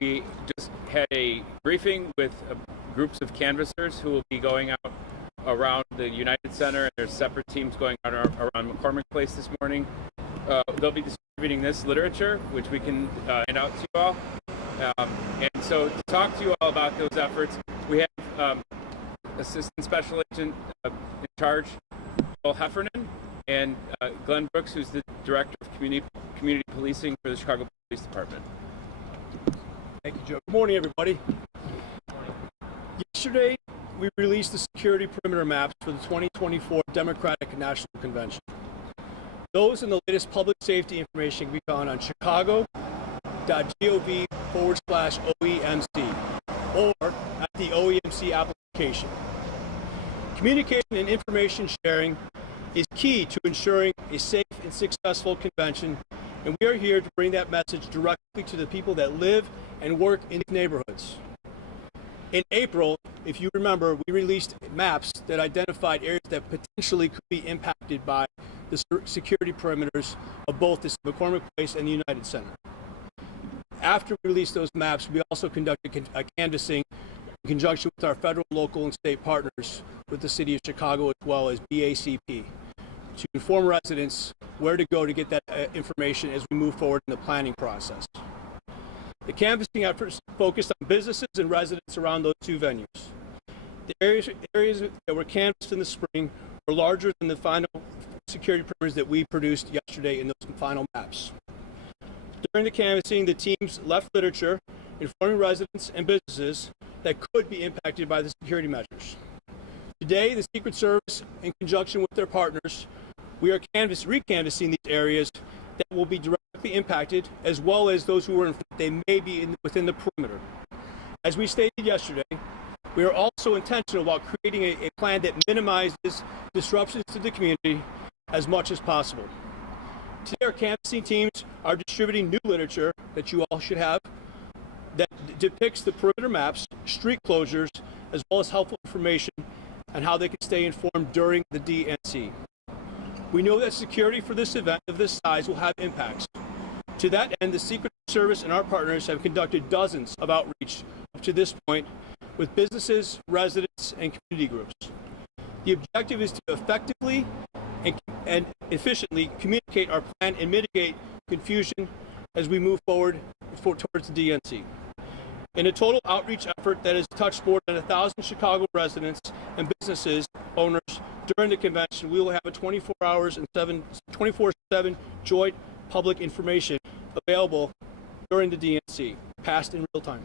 We just had a briefing with groups of canvassers who will be going out around the United Center, and there's separate teams going out around McCormick Place this morning. They'll be distributing this literature, which we can hand out to you all. And so to talk to you all about those efforts, we have Assistant Special Agent in charge, Joel Heffernan, and Glenn Brooks, who's the Director of Community Policing for the Chicago Police Department. Thank you, Joe. Good morning, everybody. Yesterday, we released the security perimeter maps for the 2024 Democratic National Convention. Those and the latest public safety information can be found on chicago.gov/OEMC or at the OEMC application. Communication and information sharing is key to ensuring a safe and successful convention, and we are here to bring that message directly to the people that live and work in these neighborhoods. In April, if you remember, we released maps that identified areas that potentially could be impacted by the security perimeters of both the McCormick Place and the United Center. After we released those maps, we also conducted a canvassing in conjunction with our federal, local, and state partners with the City of Chicago as well as BACP to inform residents where to go to get that information as we move forward in the planning process. The canvassing efforts focused on businesses and residents around those two venues. The areas that were canvassed in the spring were larger than the final security perimeters that we produced yesterday in those final maps. During the canvassing, the teams left literature informing residents and businesses that could be impacted by the security measures. Today, the Secret Service, in conjunction with their partners, we are recanvassing these areas that will be directly impacted, as well as those who are they may be within the perimeter. As we stated yesterday, we are also intentional about creating a plan that minimizes disruptions to the community as much as possible. Today, our canvassing teams are distributing new literature that you all should have that depicts the perimeter maps, street closures, as well as helpful information on how they can stay informed during the DNC. We know that security for this event of this size will have impacts. To that end, the Secret Service and our partners have conducted dozens of outreach up to this point with businesses, residents, and community groups. The objective is to effectively and efficiently communicate our plan and mitigate confusion as we move forward towards the DNC. In a total outreach effort that has touched more than 1,000 Chicago residents and businesses owners during the convention, we will have a 24/7 joint public information available during the DNC, passed in real time.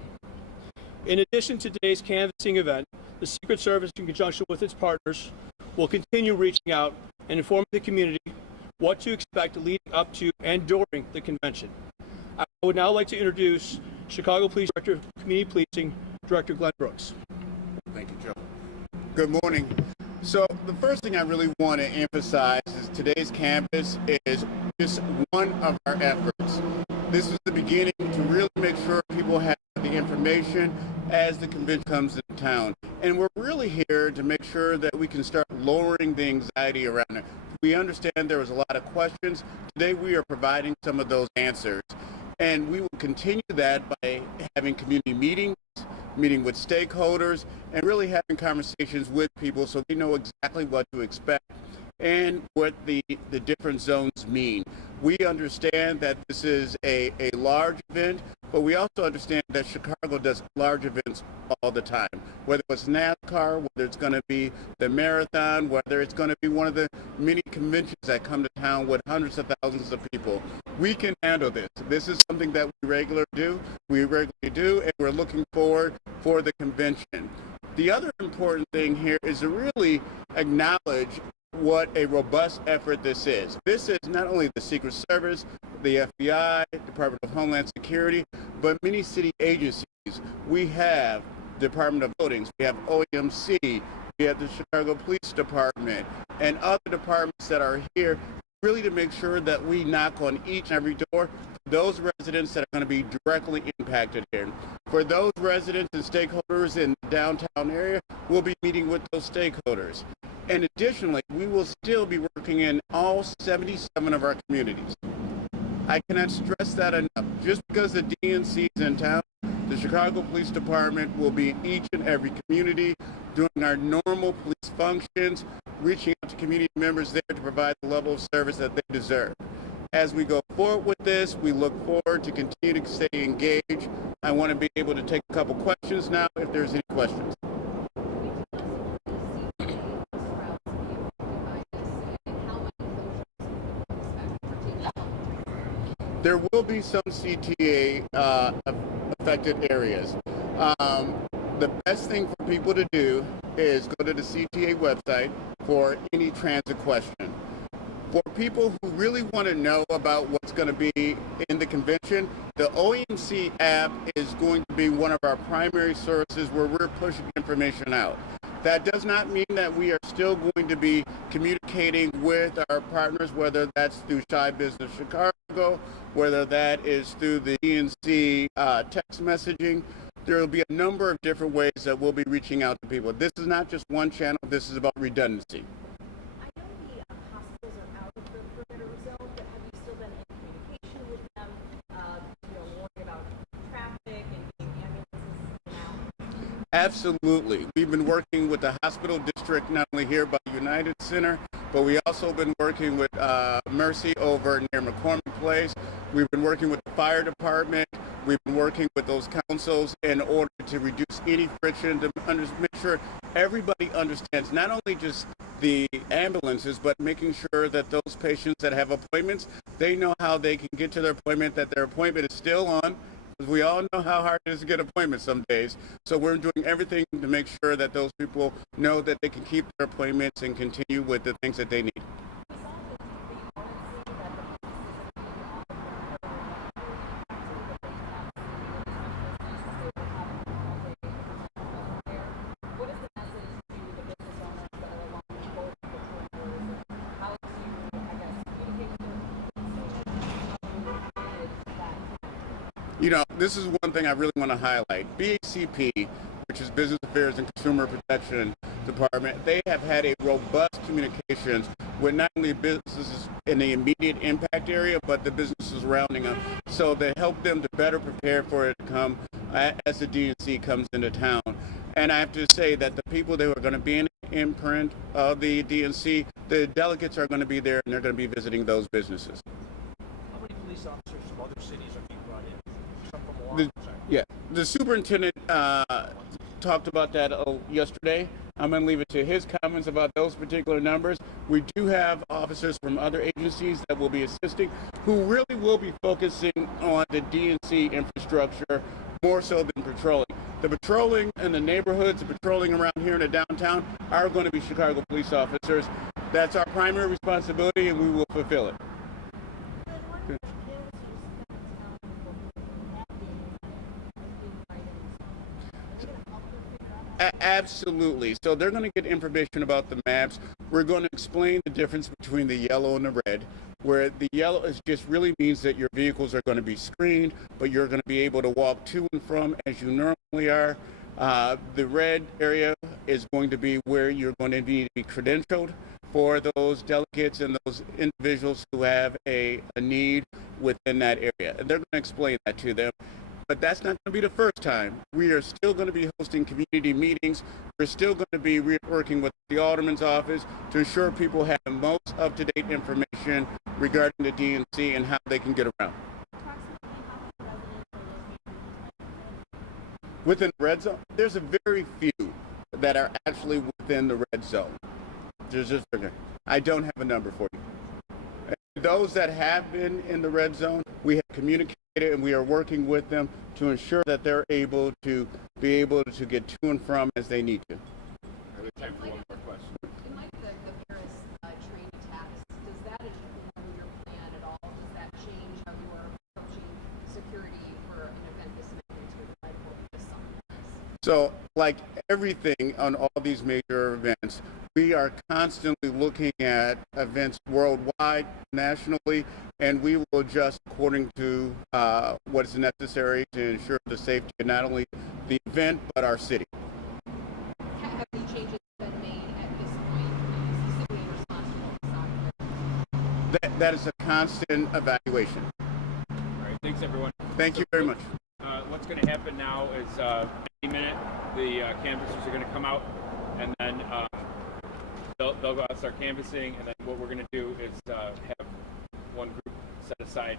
In addition to today's canvassing event, the Secret Service, in conjunction with its partners, will continue reaching out and informing the community what to expect leading up to and during the convention. I would now like to introduce Chicago Police Director of Community Policing, Director Glenn Brooks. Thank you, Joe. Good morning. So the first thing I really want to emphasize is today's canvass is just one of our efforts. This is the beginning to really make sure people have the information as the convention comes to town. And we're really here to make sure that we can start lowering the anxiety around it. We understand there was a lot of questions. Today we are providing some of those answers. And we will continue that by having community meetings, meeting with stakeholders, and really having conversations with people so they know exactly what to expect and what the different zones mean. We understand that this is a large event, but we also understand that Chicago does large events all the time, whether it's NASCAR, whether it's going to be the marathon, whether it's going to be one of the many conventions that come to town with hundreds of thousands of people. We can handle this. This is something that we regularly do, and we're looking forward for the convention. The other important thing here is to really acknowledge what a robust effort this is. This is not only the Secret Service, the FBI, Department of Homeland Security, but many city agencies. We have Department of Buildings, we have OEMC, we have the Chicago Police Department, and other departments that are here really to make sure that we knock on each and every door for those residents that are going to be directly impacted here. For those residents and stakeholders in the downtown area, we'll be meeting with those stakeholders. And additionally, we will still be working in all 77 of our communities. I cannot stress that enough. Just because the DNC is in town, the Chicago Police Department will be in each and every community doing our normal police functions, reaching out to community members there to provide the level of service that they deserve. As we go forward with this, we look forward to continue to stay engaged. I want to be able to take a couple questions now if there's any questions. There will be some CTA affected areas. The best thing for people to do is go to the CTA website for any transit question. For people who really want to know about what's going to be in the convention, the OEMC app is going to be one of our primary sources where we're pushing information out. That does not mean that we are still going to be communicating with our partners, whether that's through Shy Business Chicago, whether that is through the DNC text messaging. There will be a number of different ways that we'll be reaching out to people. This is not just one channel. This is about redundancy. I know the hospitals are out of the perimeter zone, but have you still been in communication with them, warning about traffic and getting ambulances out? Absolutely. We've been working with the hospital district, not only here by United Center, but we also been working with Mercy over near McCormick Place. We've been working with the fire department. We've been working with those councils in order to reduce any friction, to make sure everybody understands not only just the ambulances, but making sure that those patients that have appointments, they know how they can get to their appointment, that their appointment is still on. We all know how hard it is to get appointments some days. So we're doing everything to make sure that those people know that they can keep their appointments and continue with the things that they need. You know, this is one thing I really want to highlight. BACP, which is Business Affairs and Consumer Protection Department, they have had a robust communications with not only businesses in the immediate impact area, but the businesses surrounding them, so they help them to better prepare for it to come as the DNC comes into town. And I have to say that the people that are going to be in the imprint of the DNC, the delegates are going to be there and they're going to be visiting those businesses. How many police officers from other cities are being brought in? Some from The superintendent talked about that yesterday. I'm going to leave it to his comments about those particular numbers. We do have officers from other agencies that will be assisting, who really will be focusing on the DNC infrastructure more so than patrolling. The patrolling in the neighborhoods, the patrolling around here in the downtown are going to be Chicago police officers. That's our primary responsibility, and we will fulfill it. Absolutely. So they're going to get information about the maps. We're going to explain the difference between the yellow and the red, where the yellow is just really means that your vehicles are going to be screened, but you're going to be able to walk to and from as you normally are. The red area is going to be where you're going to need to be credentialed for those delegates and those individuals who have a need within that area. And they're going to explain that to them. But that's not going to be the first time. We are still going to be hosting community meetings. We're still going to be working with the Alderman's office to ensure people have the most up-to-date information regarding the DNC and how they can get around. Within the red zone, there's a very few that are actually within the red zone. I don't have a number for you. Those that have been in the red zone, we have communicated and we are working with them to ensure that they're able to get to and from as they need to. I have time for one more question. In light of the Paris train attacks, does that inform your plan at all? Does that change how you are approaching security for an event this magnitude like this summer? So, like everything on all these major events, we are constantly looking at events worldwide, nationally, and we will adjust according to what is necessary to ensure the safety of not only the event, but our city. Have any changes been made at this point? Is the city responsible for soccer? That is a constant evaluation. Thanks, everyone. Thank you very much. What's going to happen now is any minute the canvassers are going to come out, and then they'll go out and start canvassing, and then what we're going to do is have one group set aside